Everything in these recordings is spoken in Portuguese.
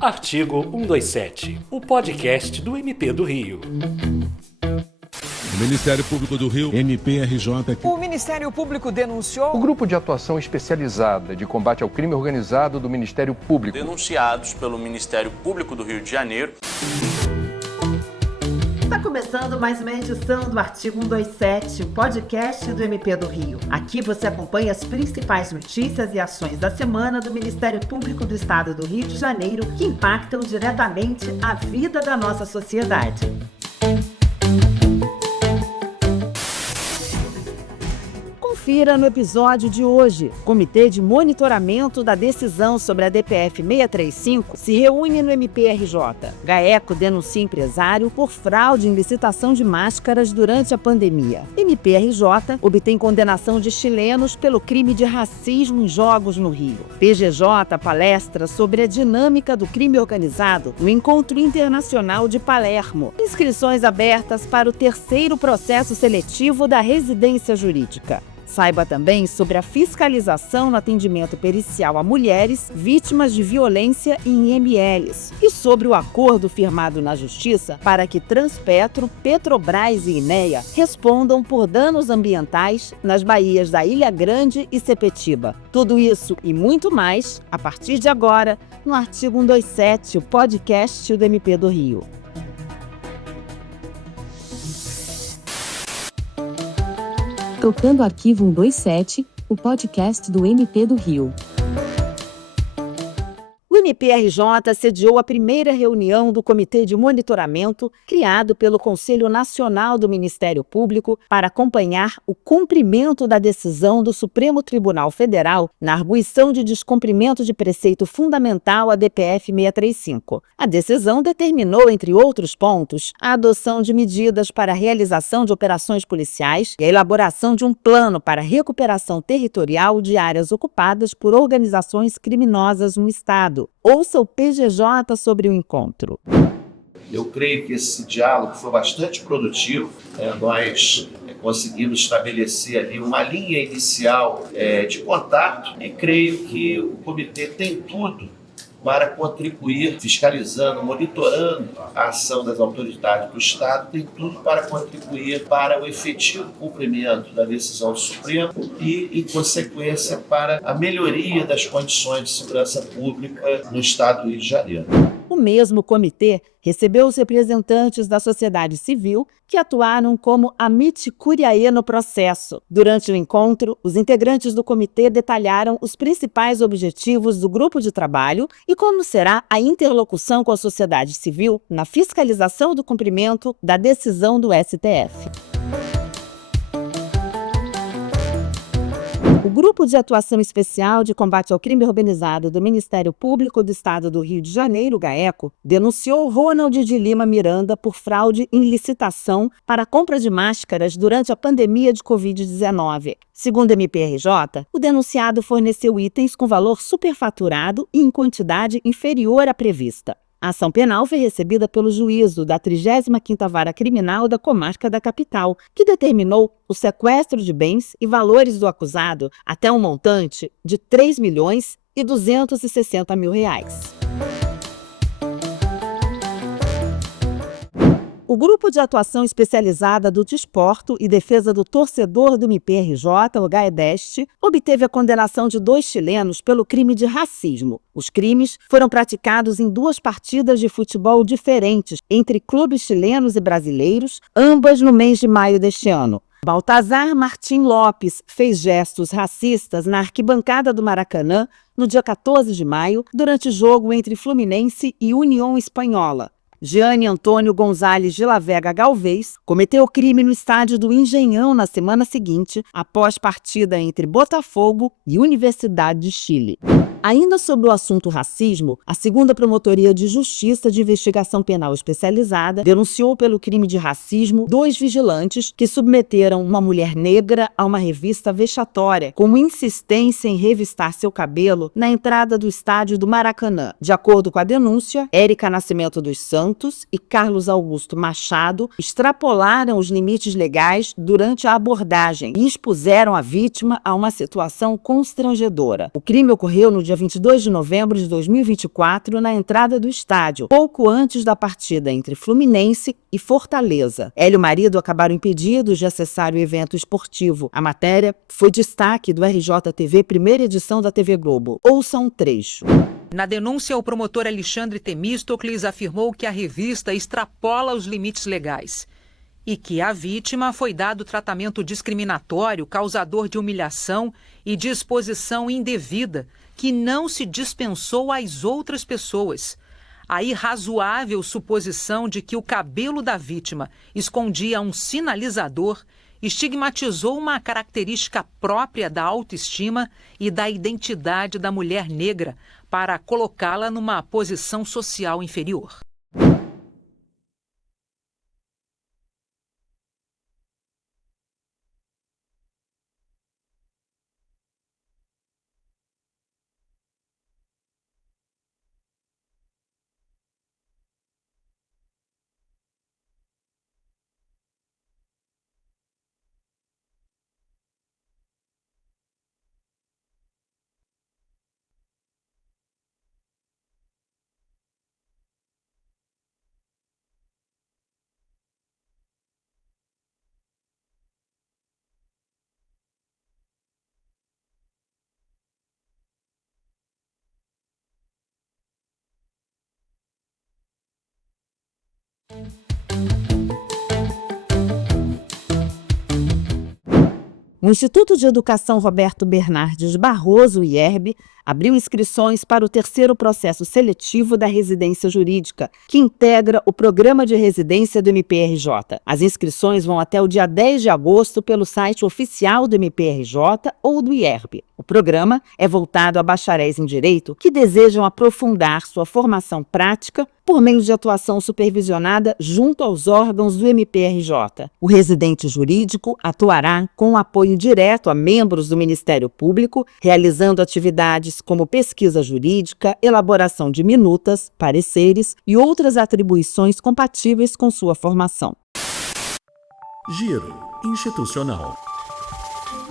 Artigo 127, o podcast do MP do Rio. O Ministério Público do Rio, MPRJ. O Ministério Público denunciou... O Grupo de Atuação Especializada de Combate ao Crime Organizado do Ministério Público. Denunciados pelo Ministério Público do Rio de Janeiro. Está começando mais uma edição do Artigo 127, o podcast do MP do Rio. Aqui você acompanha as principais notícias e ações da semana do Ministério Público do Estado do Rio de Janeiro que impactam diretamente a vida da nossa sociedade. Confira no episódio de hoje. O Comitê de Monitoramento da Decisão sobre a DPF 635 se reúne no MPRJ. GAECO denuncia empresário por fraude em licitação de máscaras durante a pandemia. MPRJ obtém condenação de chilenos pelo crime de racismo em jogos no Rio. PGJ palestra sobre a dinâmica do crime organizado no Encontro Internacional de Palermo. Inscrições abertas para o terceiro processo seletivo da residência jurídica. Saiba também sobre a fiscalização no atendimento pericial a mulheres vítimas de violência em IMLs e sobre o acordo firmado na Justiça para que Transpetro, Petrobras e INEA respondam por danos ambientais nas baías da Ilha Grande e Sepetiba. Tudo isso e muito mais, a partir de agora, no Artigo 127, o podcast do MP do Rio. Tocando Arquivo 127, o podcast do MP do Rio. O MPRJ sediou a primeira reunião do Comitê de Monitoramento criado pelo Conselho Nacional do Ministério Público para acompanhar o cumprimento da decisão do Supremo Tribunal Federal na arguição de descumprimento de preceito fundamental à DPF 635. A decisão determinou, entre outros pontos, a adoção de medidas para a realização de operações policiais e a elaboração de um plano para a recuperação territorial de áreas ocupadas por organizações criminosas no Estado. Ouça o PGJ sobre o encontro. Eu creio que esse diálogo foi bastante produtivo. Nós conseguimos estabelecer ali uma linha inicial de contato e creio que o comitê tem tudo para contribuir, fiscalizando, monitorando a ação das autoridades do Estado, tem tudo para contribuir para o efetivo cumprimento da decisão do Supremo e, em consequência, para a melhoria das condições de segurança pública no Estado do Rio de Janeiro. O mesmo comitê recebeu os representantes da sociedade civil que atuaram como amici curiae no processo. Durante o encontro, os integrantes do comitê detalharam os principais objetivos do grupo de trabalho e como será a interlocução com a sociedade civil na fiscalização do cumprimento da decisão do STF. O Grupo de Atuação Especial de Combate ao Crime Organizado do Ministério Público do Estado do Rio de Janeiro, GAECO, denunciou Ronald de Lima Miranda por fraude em licitação para a compra de máscaras durante a pandemia de Covid-19. Segundo a MPRJ, o denunciado forneceu itens com valor superfaturado e em quantidade inferior à prevista. A ação penal foi recebida pelo juízo da 35ª Vara Criminal da Comarca da Capital, que determinou o sequestro de bens e valores do acusado até um montante de R$ 3.260.000. O Grupo de Atuação Especializada do Desporto e Defesa do Torcedor do MPRJ, o GAEDEST, obteve a condenação de 2 chilenos pelo crime de racismo. Os crimes foram praticados em 2 partidas de futebol diferentes entre clubes chilenos e brasileiros, ambas no mês de maio deste ano. Baltazar Martim Lopes fez gestos racistas na arquibancada do Maracanã no dia 14 de maio, durante jogo entre Fluminense e União Espanhola. Gianni Antônio Gonzalez de la Vega Galvez cometeu o crime no estádio do Engenhão na semana seguinte, após partida entre Botafogo e Universidade de Chile. Ainda sobre o assunto racismo, a 2ª Promotoria de Justiça de Investigação Penal Especializada denunciou pelo crime de racismo 2 vigilantes que submeteram uma mulher negra a uma revista vexatória, com insistência em revistar seu cabelo na entrada do estádio do Maracanã. De acordo com a denúncia, Érica Nascimento dos Santos e Carlos Augusto Machado extrapolaram os limites legais durante a abordagem e expuseram a vítima a uma situação constrangedora. O crime ocorreu no dia 22 de novembro de 2024, na entrada do estádio, pouco antes da partida entre Fluminense e Fortaleza. Hélio e o marido acabaram impedidos de acessar o evento esportivo. A matéria foi destaque do RJTV, primeira edição da TV Globo. Ouça um trecho. Na denúncia, o promotor Alexandre Temístocles afirmou que a revista extrapola os limites legais e que à vítima foi dado tratamento discriminatório, causador de humilhação e de exposição indevida, que não se dispensou às outras pessoas. A irrazoável suposição de que o cabelo da vítima escondia um sinalizador estigmatizou uma característica própria da autoestima e da identidade da mulher negra para colocá-la numa posição social inferior. O Instituto de Educação Roberto Bernardes Barroso, IERB, abriu inscrições para o terceiro processo seletivo da residência jurídica, que integra o programa de residência do MPRJ. As inscrições vão até o dia 10 de agosto pelo site oficial do MPRJ ou do IERB. O programa é voltado a bacharéis em Direito que desejam aprofundar sua formação prática por meio de atuação supervisionada junto aos órgãos do MPRJ. O residente jurídico atuará com apoio direto a membros do Ministério Público, realizando atividades como pesquisa jurídica, elaboração de minutas, pareceres e outras atribuições compatíveis com sua formação. Giro institucional.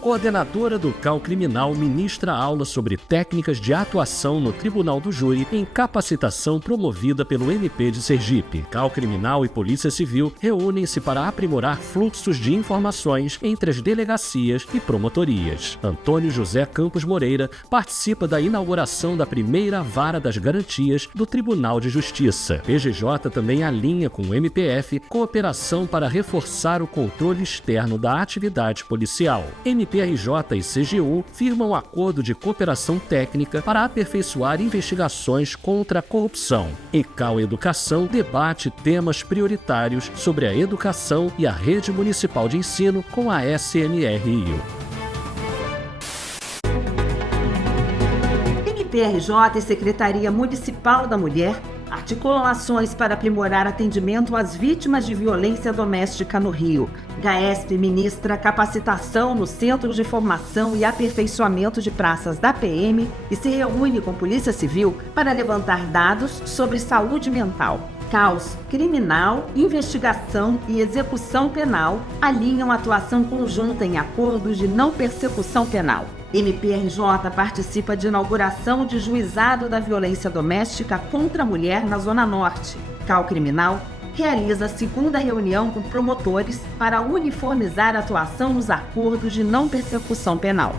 Coordenadora do CAU Criminal ministra aula sobre técnicas de atuação no Tribunal do Júri em capacitação promovida pelo MP de Sergipe. CAU Criminal e Polícia Civil reúnem-se para aprimorar fluxos de informações entre as delegacias e promotorias. Antônio José Campos Moreira participa da inauguração da primeira Vara das Garantias do Tribunal de Justiça. PGJ também alinha com o MPF cooperação para reforçar o controle externo da atividade policial. MPRJ e CGU firmam acordo de cooperação técnica para aperfeiçoar investigações contra a corrupção. ECAU Educação debate temas prioritários sobre a educação e a rede municipal de ensino com a SMRIO. MPRJ e Secretaria Municipal da Mulher articulam ações para aprimorar atendimento às vítimas de violência doméstica no Rio. GAESP ministra capacitação no Centro de Formação e Aperfeiçoamento de Praças da PM e se reúne com Polícia Civil para levantar dados sobre saúde mental. CAUS Criminal, Investigação e Execução Penal alinham atuação conjunta em acordos de não persecução penal. MPRJ participa de inauguração de Juizado da Violência Doméstica contra a Mulher na Zona Norte. CAU Criminal realiza a segunda reunião com promotores para uniformizar a atuação nos acordos de não persecução penal.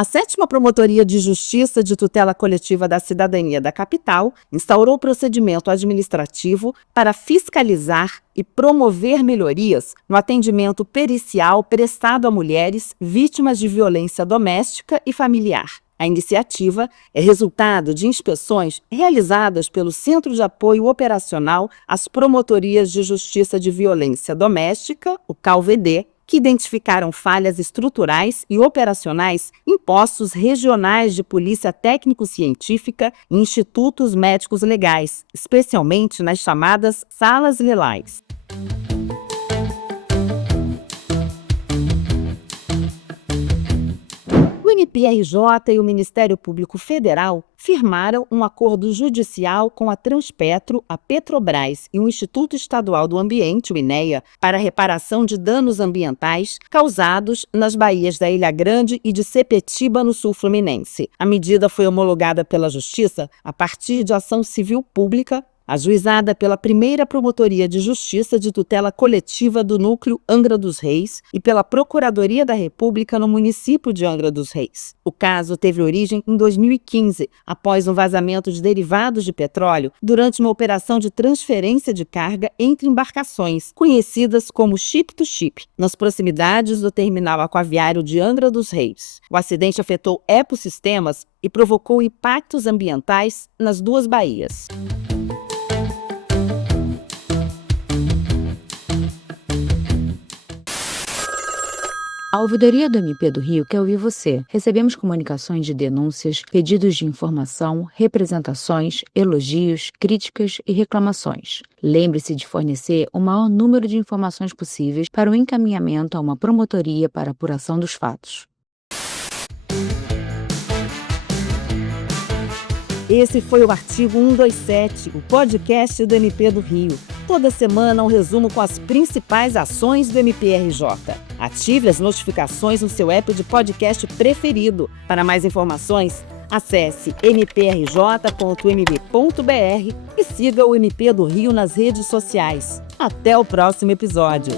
A 7ª Promotoria de Justiça de Tutela Coletiva da Cidadania da capital instaurou procedimento administrativo para fiscalizar e promover melhorias no atendimento pericial prestado a mulheres vítimas de violência doméstica e familiar. A iniciativa é resultado de inspeções realizadas pelo Centro de Apoio Operacional às Promotorias de Justiça de Violência Doméstica, o CAUVD, que identificaram falhas estruturais e operacionais em postos regionais de polícia técnico-científica e institutos médicos legais, especialmente nas chamadas salas lilás. O MPRJ e o Ministério Público Federal firmaram um acordo judicial com a Transpetro, a Petrobras e o Instituto Estadual do Ambiente, o INEA, para a reparação de danos ambientais causados nas baías da Ilha Grande e de Sepetiba, no sul fluminense. A medida foi homologada pela Justiça a partir de ação civil pública ajuizada pela primeira Promotoria de Justiça de Tutela Coletiva do Núcleo Angra dos Reis e pela Procuradoria da República no município de Angra dos Reis. O caso teve origem em 2015, após um vazamento de derivados de petróleo durante uma operação de transferência de carga entre embarcações, conhecidas como ship-to-ship, nas proximidades do terminal aquaviário de Angra dos Reis. O acidente afetou ecossistemas e provocou impactos ambientais nas duas baías. A Ouvidoria do MP do Rio quer ouvir você. Recebemos comunicações de denúncias, pedidos de informação, representações, elogios, críticas e reclamações. Lembre-se de fornecer o maior número de informações possíveis para o encaminhamento a uma promotoria para apuração dos fatos. Esse foi o Artigo 127, o podcast do MP do Rio. Toda semana um resumo com as principais ações do MPRJ. Ative as notificações no seu app de podcast preferido. Para mais informações, acesse mprj.mb.br e siga o MP do Rio nas redes sociais. Até o próximo episódio.